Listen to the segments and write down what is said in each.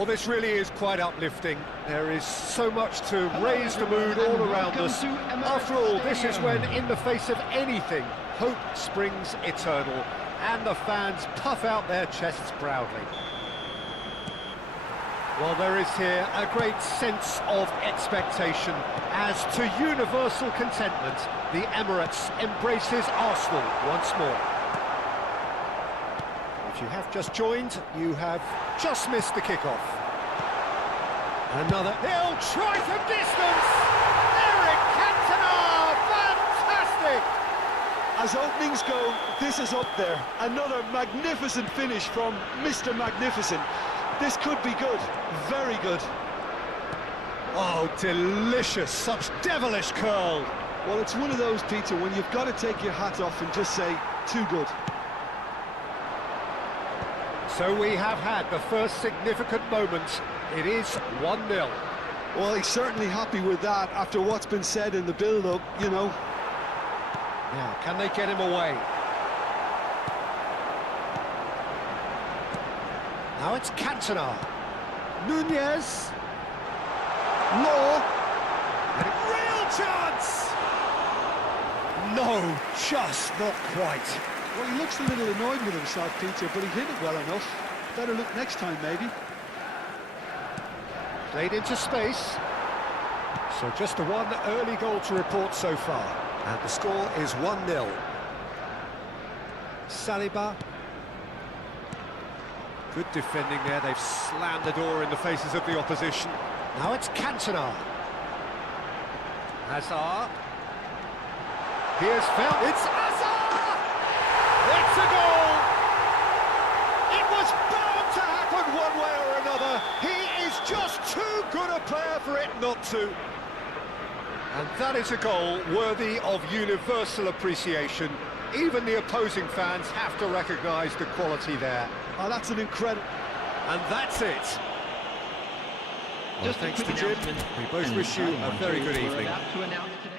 Well, this really is quite uplifting. There is so much to raise the mood all around us. After all, this is when, in the face of anything, hope springs eternal, and the fans puff out their chests proudly. Well, there is here a great sense of expectation, as to universal contentment, the Emirates embraces Arsenal once more. If you have just joined, you have just missed the kickoff. Another, he'll try from distance! Eric Cantona, fantastic! As openings go, this is up there. Another magnificent finish from Mr. Magnificent. This could be good, very good. Oh, delicious, such devilish curl. Well, it's one of those, Peter, when you've got to take your hat off and just say, too good. So we have had the first significant moment. It is 1-0. Well, he's certainly happy with that after what's been said in the build-up, you know. Now, can they get him away? Now it's Cantona. Nunez. Law. Real chance! No, just not quite. Well, he looks a little annoyed with himself, Peter, but he hit it well enough. Better look next time, maybe. Played into space. So just the one early goal to report so far. And the score is 1-0. Saliba. Good defending there. They've slammed the door in the faces of the opposition. Now it's Cantona. Hazard. Here's Felt. It's Hazard! It's a goal! It was bound to happen one way or another. He is just too good a player for it not to. And that is a goal worthy of universal appreciation. Even the opposing fans have to recognise the quality there. Oh, that's an incredible... And that's it. Well, Just thanks a to quick Jim. announcement. We both wish you a very good We're evening. about to announce today.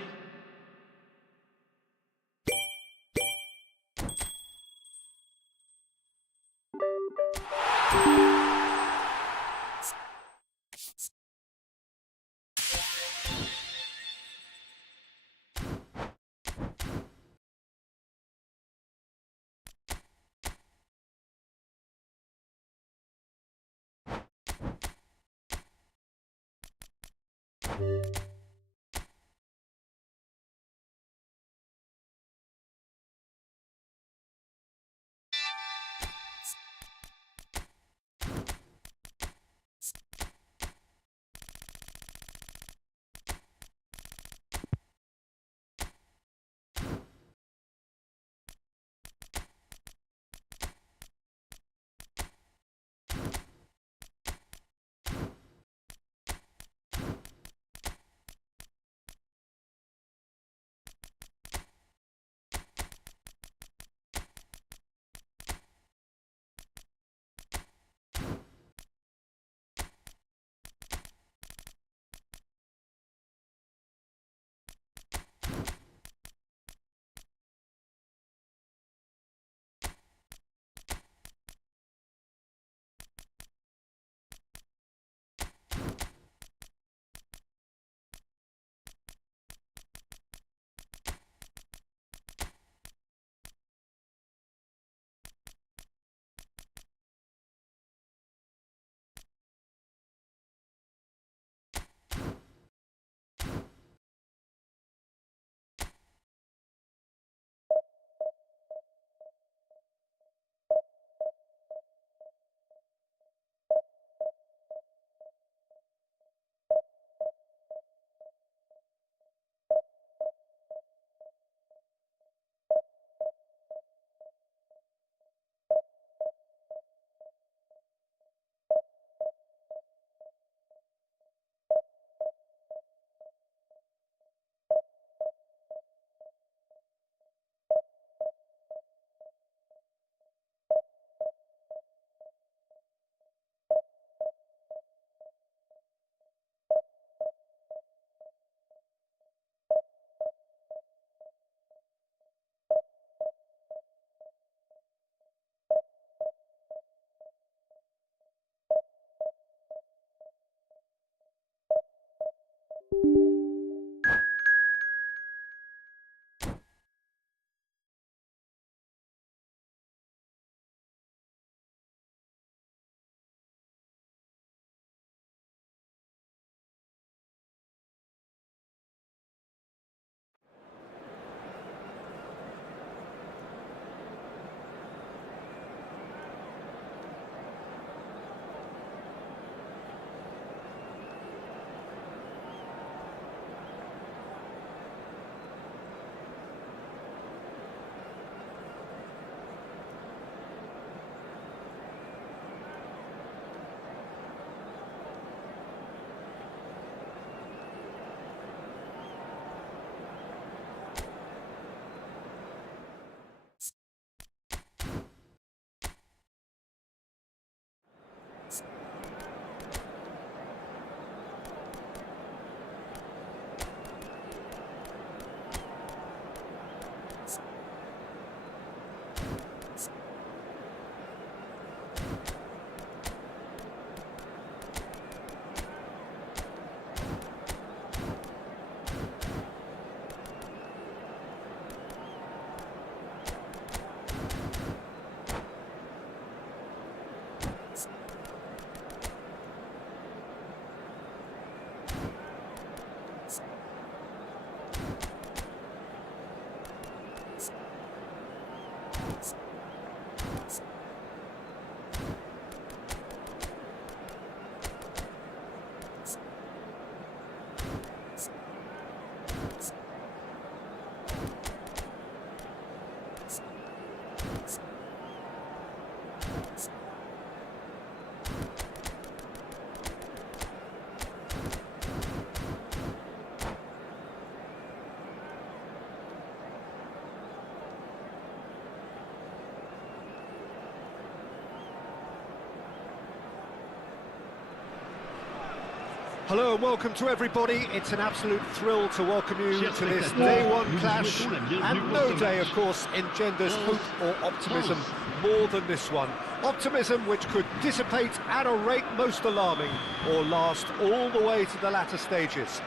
Hello and welcome to everybody. It's an absolute thrill to welcome you to this day one clash, and no day, of course, engenders hope or optimism more than this one. Optimism which could dissipate at a rate most alarming, or last all the way to the latter stages.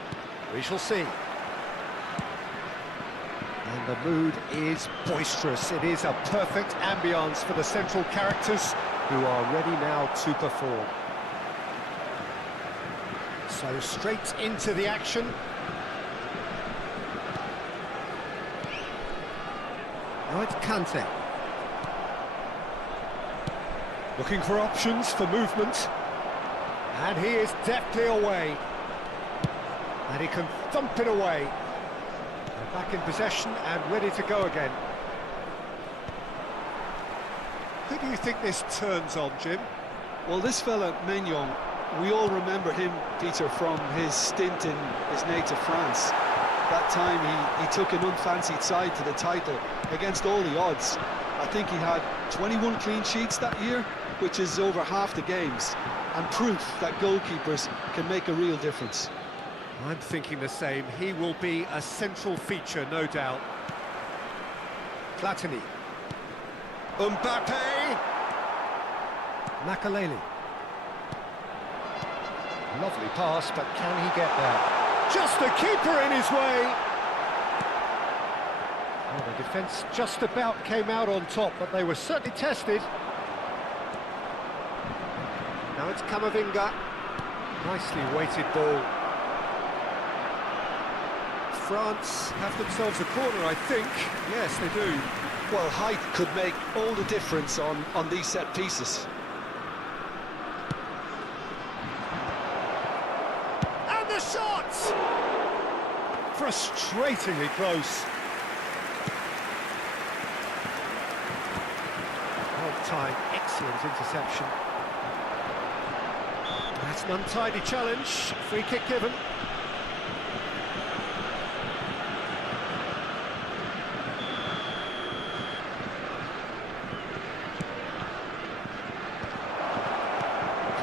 We shall see. And the mood is boisterous. It is a perfect ambience for the central characters who are ready now to perform. So straight into the action. Now it's Kante. Looking for options for movement. And he is deftly away. And he can thump it away. They're back in possession and ready to go again. Who do you think this turns on, Jim? Well, this fella, Maignan, we all remember him, Peter, from his stint in his native France. That time he took an unfancied side to the title against all the odds. I think he had 21 clean sheets that year, which is over half the games, and proof that goalkeepers can make a real difference. I'm thinking the same. He will be a central feature, no doubt. Platini. Mbappe. Makaleli. Lovely pass, but can he get there? Just the keeper in his way! Well, the defence just about came out on top, but they were certainly tested. Now it's Camavinga. Nicely weighted ball. France have themselves a corner, I think. Yes, they do. Well, height could make all the difference on these set pieces. The shots! Frustratingly close. Well timed, excellent interception. That's an untidy challenge. Free kick given.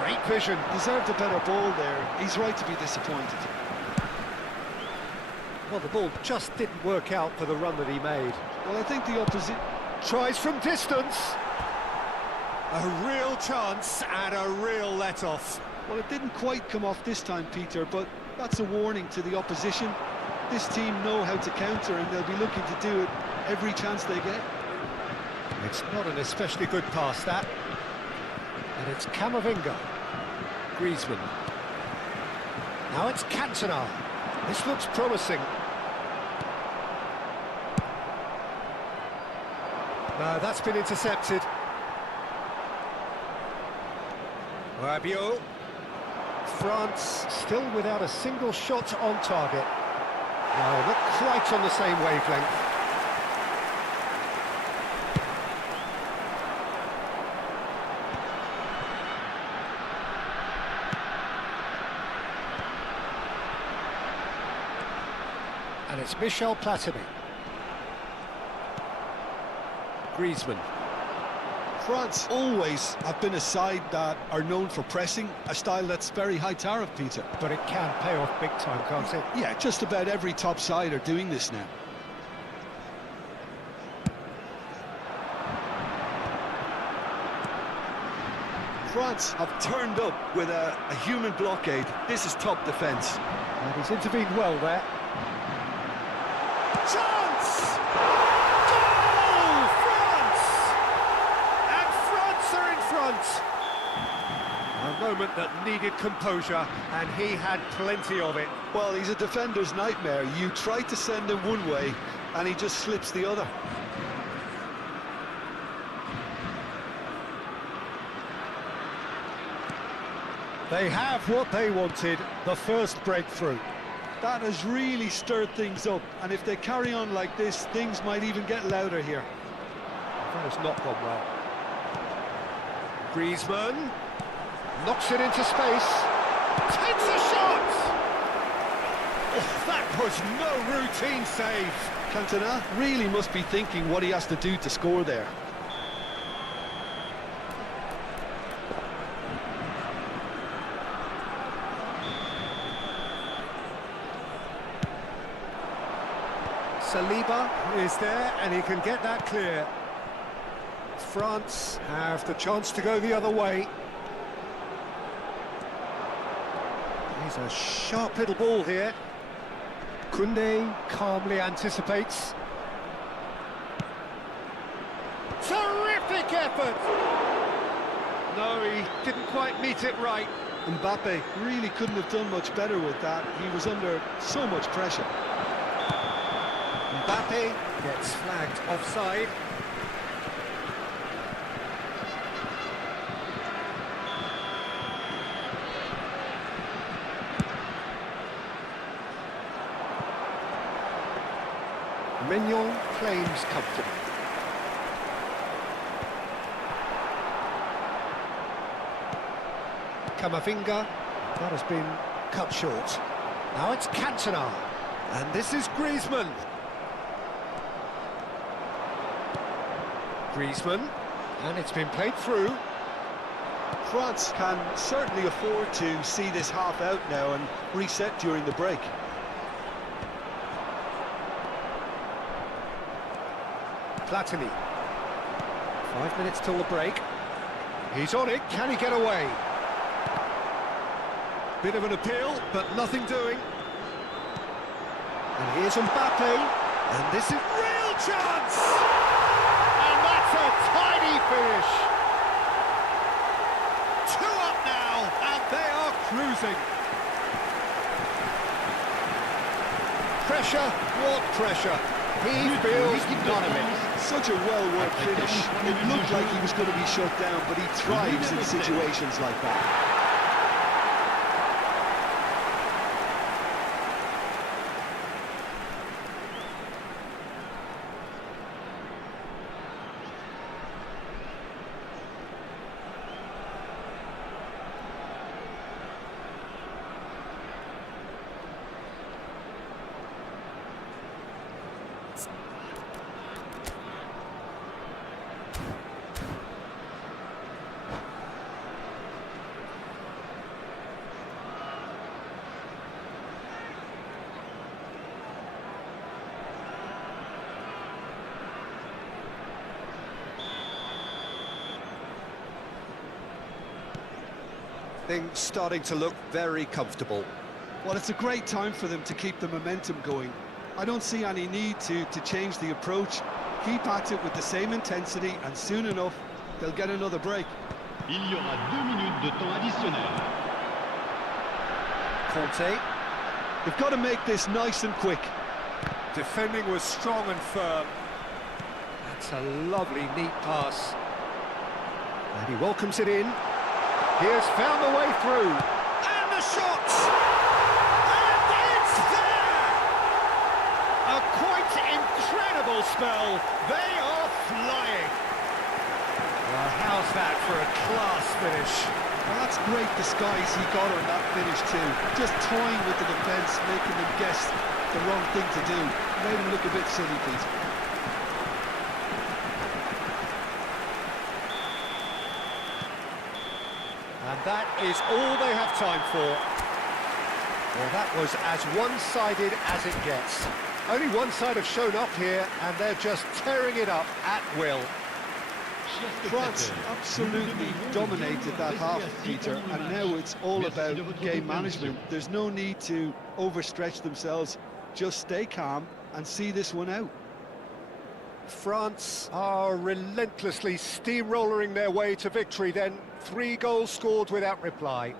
Great vision. Deserved a better ball there. He's right to be disappointed. Well, the ball just didn't work out for the run that he made. Well, I think the opposite tries from distance. A real chance and a real let-off. Well, it didn't quite come off this time, Peter, but that's a warning to the opposition. This team know how to counter, and they'll be looking to do it every chance they get. It's not an especially good pass, that. And it's Camavinga. Griezmann. Now it's Cantona. This looks promising. No, that's been intercepted. Rabiot. France still without a single shot on target. No, not quite on the same wavelength. And it's Michel Platini. Griezmann. France always have been a side that are known for pressing, a style that's very high tariff, Peter. But it can pay off big time, can't it? Yeah, just about every top side are doing this now. France have turned up with a human blockade. This is top defence. And he's intervened well there. Chance! Goal! France! And France are in front. A moment that needed composure, and he had plenty of it. Well, he's a defender's nightmare. You try to send him one way, and he just slips the other. They have what they wanted, the first breakthrough. That has really stirred things up, and if they carry on like this, things might even get louder here. That has not gone well. Griezmann knocks it into space, takes a shot! Oh, that was no routine save. Cantona really must be thinking what he has to do to score there. Saliba is there, and he can get that clear. France have the chance to go the other way. Here's a sharp little ball here. Koundé calmly anticipates. Terrific effort! No, he didn't quite meet it right. Mbappe really couldn't have done much better with that. He was under so much pressure. Mbappe gets flagged offside. Mignon claims comfortable. Camavinga, that has been cut short. Now it's Cantona, and this is Griezmann. Griezmann, and it's been played through. France can certainly afford to see this half out now and reset during the break. Platini. 5 minutes till the break. He's on it, can he get away? Bit of an appeal, but nothing doing. And here's Mbappe, and this is real chance! And that's a tidy finish! 2 up now, and they are cruising. Pressure, what pressure? He feels none of it. Such a well-worked finish. It looked like he was going to be shut down, but he thrives in situations like that. Things starting to look very comfortable. Well, it's a great time for them to keep the momentum going. I don't see any need to change the approach. Keep at it with the same intensity, and soon enough, they'll get another break. Il y aura 2 minutes de temps additionnel. Conte. They've got to make this nice and quick. Defending was strong and firm. That's a lovely, neat pass. And he welcomes it in. He has found a way through. And the shot! And it's there! A quite incredible spell. They are flying. Well, how's that for a class finish? Well, that's great disguise he got on that finish too. Just toying with the defence, making them guess the wrong thing to do. Made him look a bit silly, Pete. And that is all they have time for. Well, that was as one-sided as it gets. Only one side have shown up here, and they're just tearing it up at will. France absolutely dominated that half, Peter, and now it's all about game management. There's no need to overstretch themselves. Just stay calm and see this one out. France are relentlessly steamrolling their way to victory then. 3 goals scored without reply.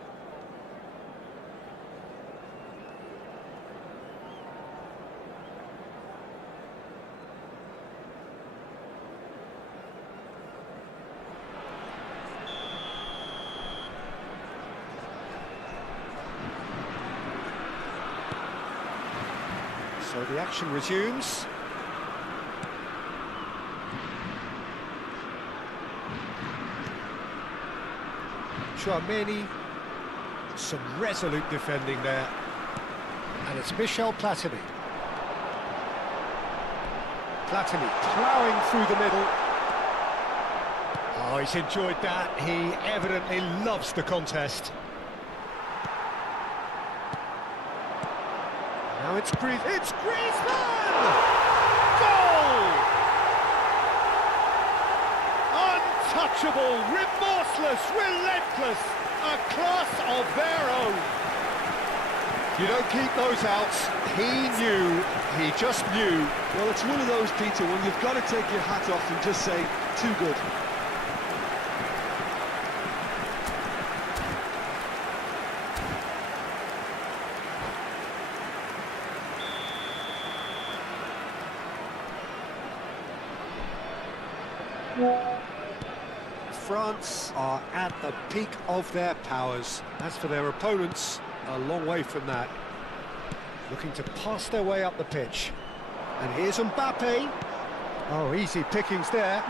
So the action resumes. Chouameni, some resolute defending there. And it's Michel Platini. Platini ploughing through the middle. Oh, he's enjoyed that. He evidently loves the contest. Now it's Griezmann! untouchable, remorseless, relentless, a class of their own. You don't keep those outs. He just knew. Well, it's one of those, Peter, when you've got to take your hat off and just say, too good. France are at the peak of their powers. As for their opponents, a long way from that. Looking to pass their way up the pitch. And here's Mbappe. Oh, easy pickings there.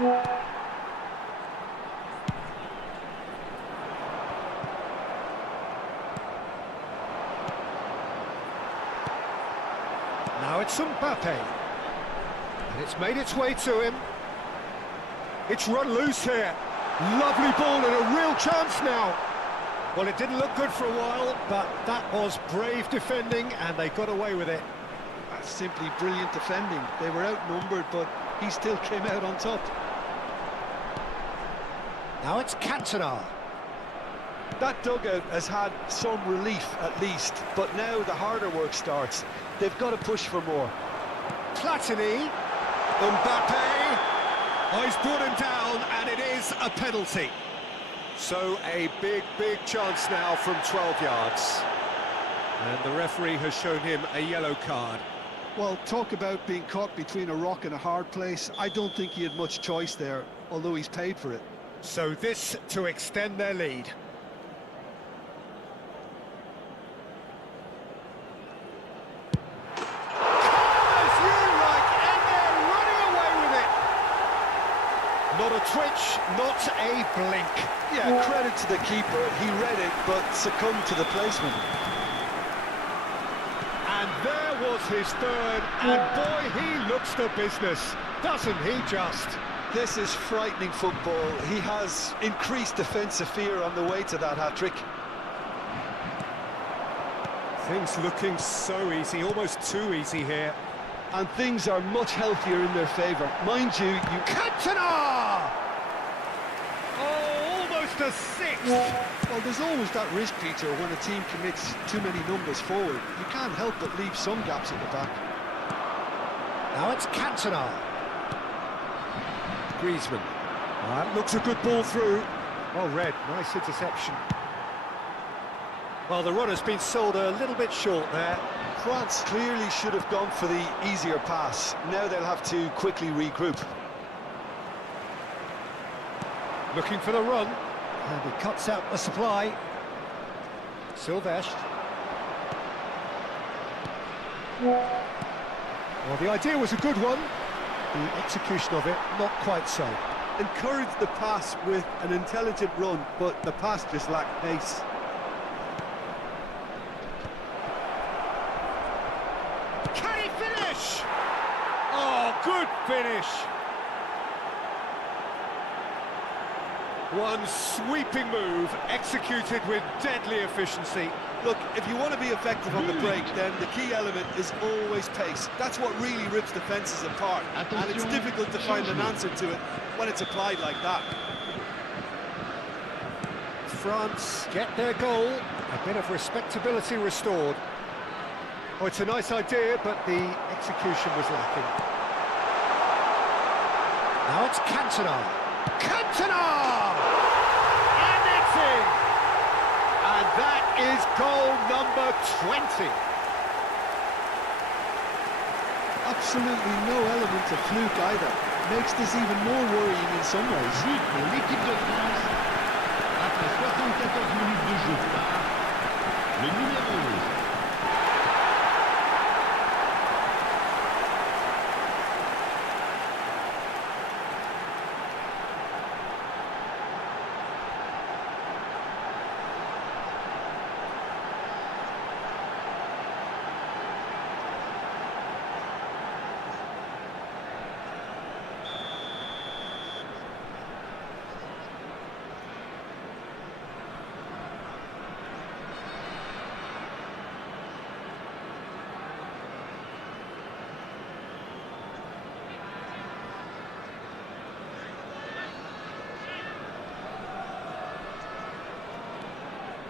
Now it's Mbappe. And it's made its way to him. It's run loose here. Lovely ball and a real chance now. Well, it didn't look good for a while, but that was brave defending, and they got away with it. That's simply brilliant defending. They were outnumbered, but he still came out on top. Now it's Cantona. That dugout has had some relief, at least, but now the harder work starts. They've got to push for more. Platini. Mbappe. Oh, he's brought him down, and it is a penalty. So a big chance now from 12 yards. And the referee has shown him a yellow card. Well, talk about being caught between a rock and a hard place. I don't think he had much choice there, although he's paid for it. So this to extend their lead. Not a twitch, not a blink. Yeah, credit to the keeper. He read it, but succumbed to the placement. And there was his third, and boy, he looks the business, doesn't he just? This is frightening football. He has increased defensive fear on the way to that hat-trick. Things looking so easy, almost too easy here. And things are much healthier in their favour. Mind you, Cantona! Oh, almost a sixth! Well, there's always that risk, Peter, when a team commits too many numbers forward. You can't help but leave some gaps at the back. Now it's Cantona. Griezmann. That looks a good ball through. Well read, nice interception. Well, the runner's been sold a little bit short there. France clearly should have gone for the easier pass. Now they'll have to quickly regroup. Looking for the run, and he cuts out the supply. Sylvestre. Well, the idea was a good one. The execution of it, not quite so. Encouraged the pass with an intelligent run, but the pass just lacked pace. Oh, good finish. One sweeping move, executed with deadly efficiency. Look, if you want to be effective on the break, then the key element is always pace. That's what really rips defences apart, and it's difficult to find an answer to it when it's applied like that. France get their goal, a bit of respectability restored. Oh, it's a nice idea, but the execution was lacking. Now it's Cantona. Cantona! And it's in! And that is goal number 20. Absolutely no element of fluke either. Makes this even more worrying in some ways. But pour l'équipe de France, après 74 minutes de jeu par le numéro 11.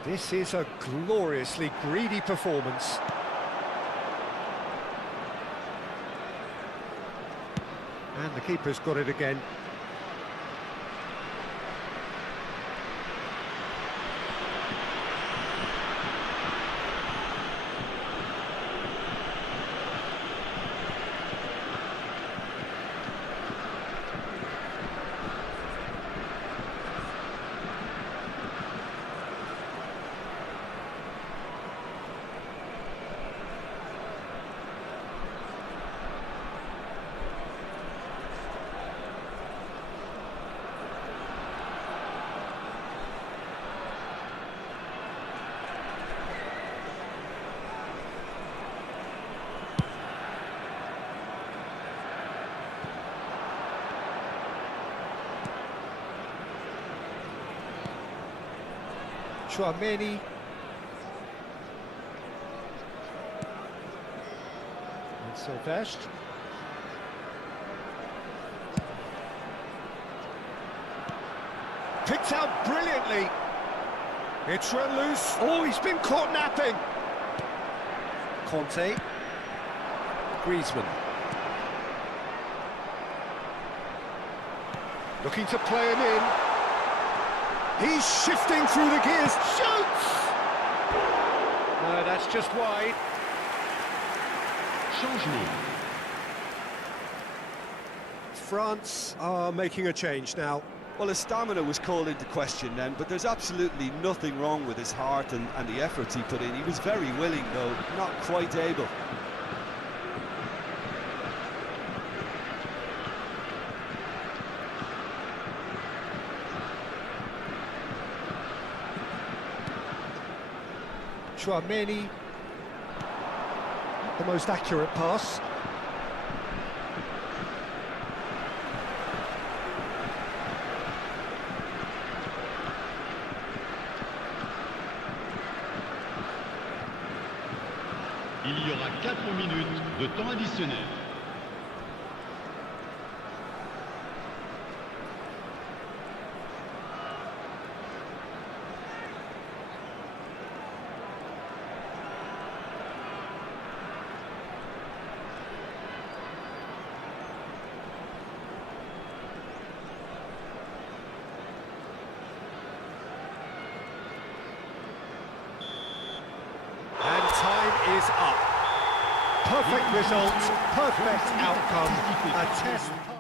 This is a gloriously greedy performance. And the keeper's got it again. Chouameni. And Sylvestre. Picked out brilliantly. It's run loose. Oh, he's been caught napping. Conte. Griezmann. Looking to play him in. He's shifting through the gears. Shoots! No, that's just wide. Changement. France are making a change now. Well, his stamina was called into question then, but there's absolutely nothing wrong with his heart and the efforts he put in. He was very willing, though, not quite able. Chouameni, the most accurate pass. Il y aura 4 minutes de temps additionnel. And time is up. Perfect result, perfect outcome, a test.